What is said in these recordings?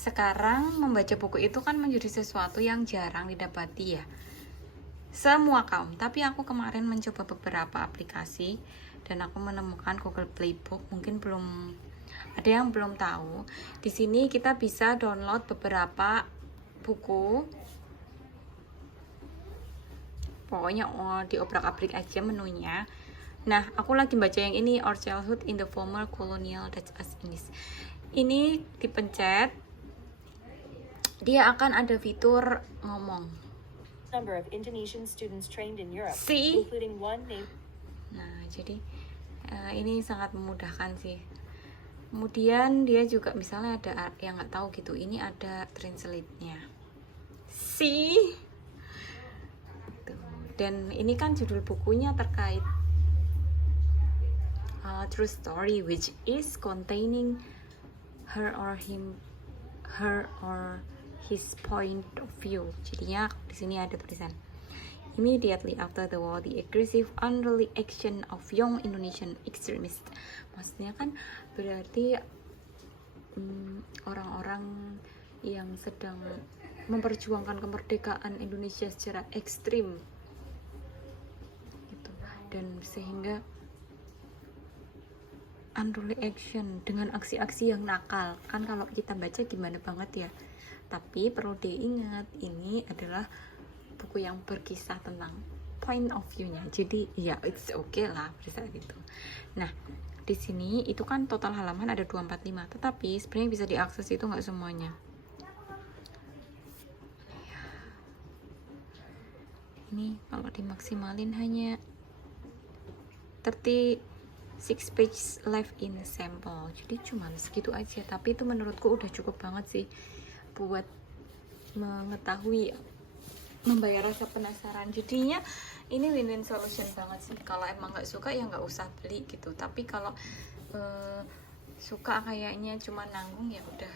sekarang membaca buku itu kan menjadi sesuatu yang jarang didapati ya, semua kaum. Tapi aku kemarin mencoba beberapa aplikasi dan aku menemukan Google Playbook. Mungkin belum ada yang belum tahu. Di sini kita bisa download beberapa buku. Pokoknya diobrak-abrik aja menunya. Nah, aku lagi baca yang ini, Our Childhood in the Former Colonial Dutch as Indies. Ini dipencet, dia akan ada fitur ngomong. Number of Indonesian students trained in Europe, See? including one named. Nah, jadi ini sangat memudahkan sih. Kemudian dia juga misalnya ada yang nggak tahu gitu, ini ada translate-nya. See? Tuh. Dan ini kan judul bukunya terkait true story, which is containing her or his point of view. Jadinya di sini ada tulisan immediately after the war, the aggressive unruly action of young Indonesian extremists. Maksudnya kan berarti orang-orang yang sedang memperjuangkan kemerdekaan Indonesia secara ekstrim gitu. Dan sehingga unruly action dengan aksi-aksi yang nakal, kan kalau kita baca gimana banget ya. Tapi perlu diingat, ini adalah buku yang berkisah tentang point of view-nya. Jadi ya it's okay lah bisa gitu. Nah, di sini itu kan total halaman ada 245, tetapi sebenarnya bisa diakses itu nggak semuanya. Ini kalau dimaksimalin hanya 36 page left in sample, jadi cuma segitu aja. Tapi itu menurutku udah cukup banget sih buat mengetahui, membayar rasa penasaran. Jadinya ini win-win solution banget sih. Kalau emang nggak suka ya nggak usah beli gitu, tapi kalau suka kayaknya cuma nanggung ya udah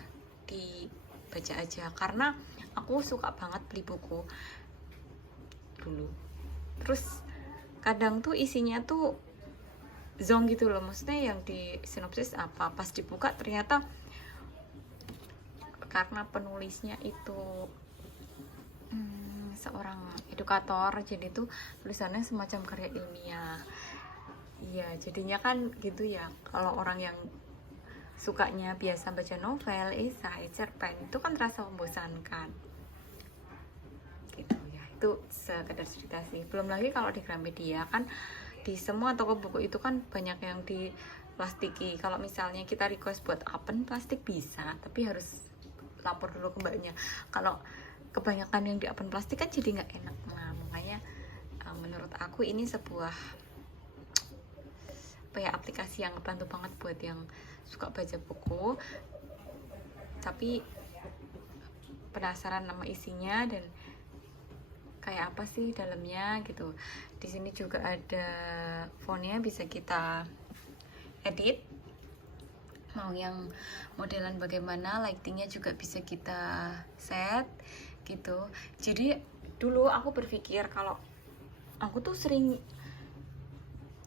dibaca aja. Karena aku suka banget beli buku dulu, terus kadang tuh isinya tuh zong gitu loh, maksudnya yang di sinopsis apa, pas dibuka ternyata karena penulisnya itu seorang edukator, jadi tuh tulisannya semacam karya ilmiah. Iya, jadinya kan gitu ya. Kalau orang yang sukanya biasa baca novel, esai, cerpen, itu kan terasa membosankan gitu ya. Itu sekedar cerita sih. Belum lagi kalau di Gramedia kan di semua toko buku itu kan banyak yang di plastiki. Kalau misalnya kita request buat open plastik bisa, tapi harus lapor dulu ke mbaknya. Kalau kebanyakan yang di open plastik kan jadi nggak enak. Nah, makanya menurut aku ini sebuah aplikasi yang ngebantu banget buat yang suka baca buku tapi penasaran sama isinya dan kayak apa sih dalamnya gitu. Di sini juga ada fontnya, bisa kita edit mau yang modelan bagaimana, lightingnya juga bisa kita set gitu. Jadi dulu aku berpikir kalau aku tuh sering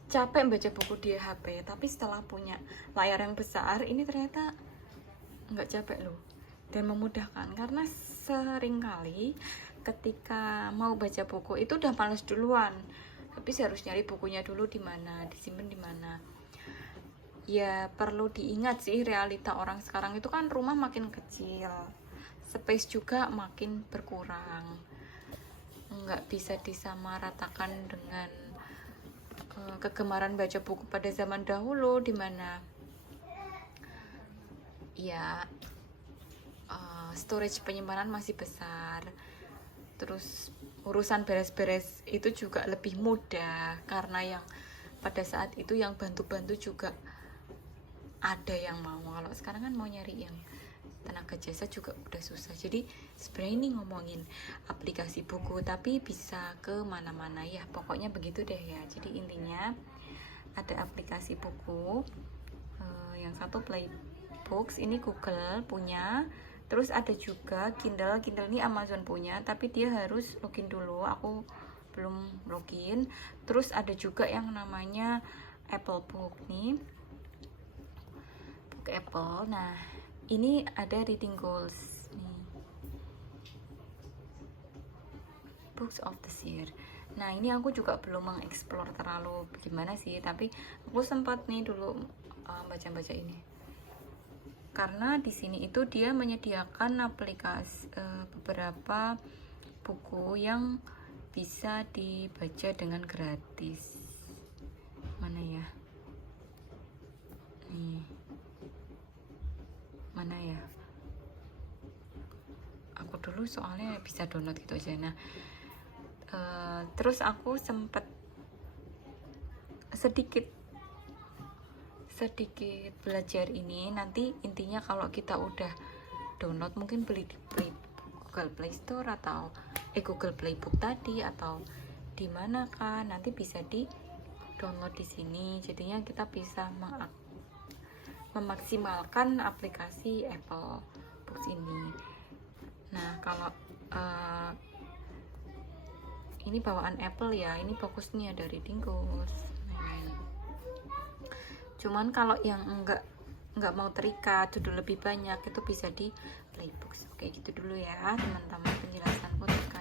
capek baca buku di HP, tapi setelah punya layar yang besar ini ternyata nggak capek loh dan memudahkan. Karena sering kali ketika mau baca buku itu udah males duluan, tapi saya harus nyari bukunya dulu di mana, disimpan di mana. Ya perlu diingat sih, realita orang sekarang itu kan rumah makin kecil, space juga makin berkurang, nggak bisa disamaratakan dengan kegemaran baca buku pada zaman dahulu, dimana ya storage penyimpanan masih besar, terus urusan beres-beres itu juga lebih mudah karena yang pada saat itu yang bantu-bantu juga ada yang mau. Kalau sekarang kan mau nyari yang tenaga jasa juga udah susah. Jadi sebenarnya ini ngomongin aplikasi buku tapi bisa ke mana-mana ya, pokoknya begitu deh ya. Jadi intinya ada aplikasi buku, yang satu Playbooks ini Google punya, terus ada juga Kindle ini Amazon punya, tapi dia harus login dulu, aku belum login. Terus ada juga yang namanya Apple Book nih, buku Apple. Nah ini ada reading goals nih, books of the year. Nah ini aku juga belum mengeksplor terlalu gimana sih, tapi aku sempat nih dulu baca-baca ini, karena di sini itu dia menyediakan aplikasi beberapa buku yang bisa dibaca dengan gratis. Mana ya? Nih. Mana ya? Aku dulu soalnya bisa download gitu aja. Nah, terus aku sempat sedikit belajar ini. Nanti intinya kalau kita udah download, mungkin beli di Google Play Store atau Google Playbook tadi, atau di mana kan nanti bisa di download di sini. Jadinya kita bisa memaksimalkan aplikasi Apple Books ini. Nah kalau ini bawaan Apple ya, ini fokusnya dari Reading Goals. Cuman kalau yang enggak mau terikat judul lebih banyak, itu bisa di Playbooks. Oke gitu dulu ya teman-teman penjelasanku terkait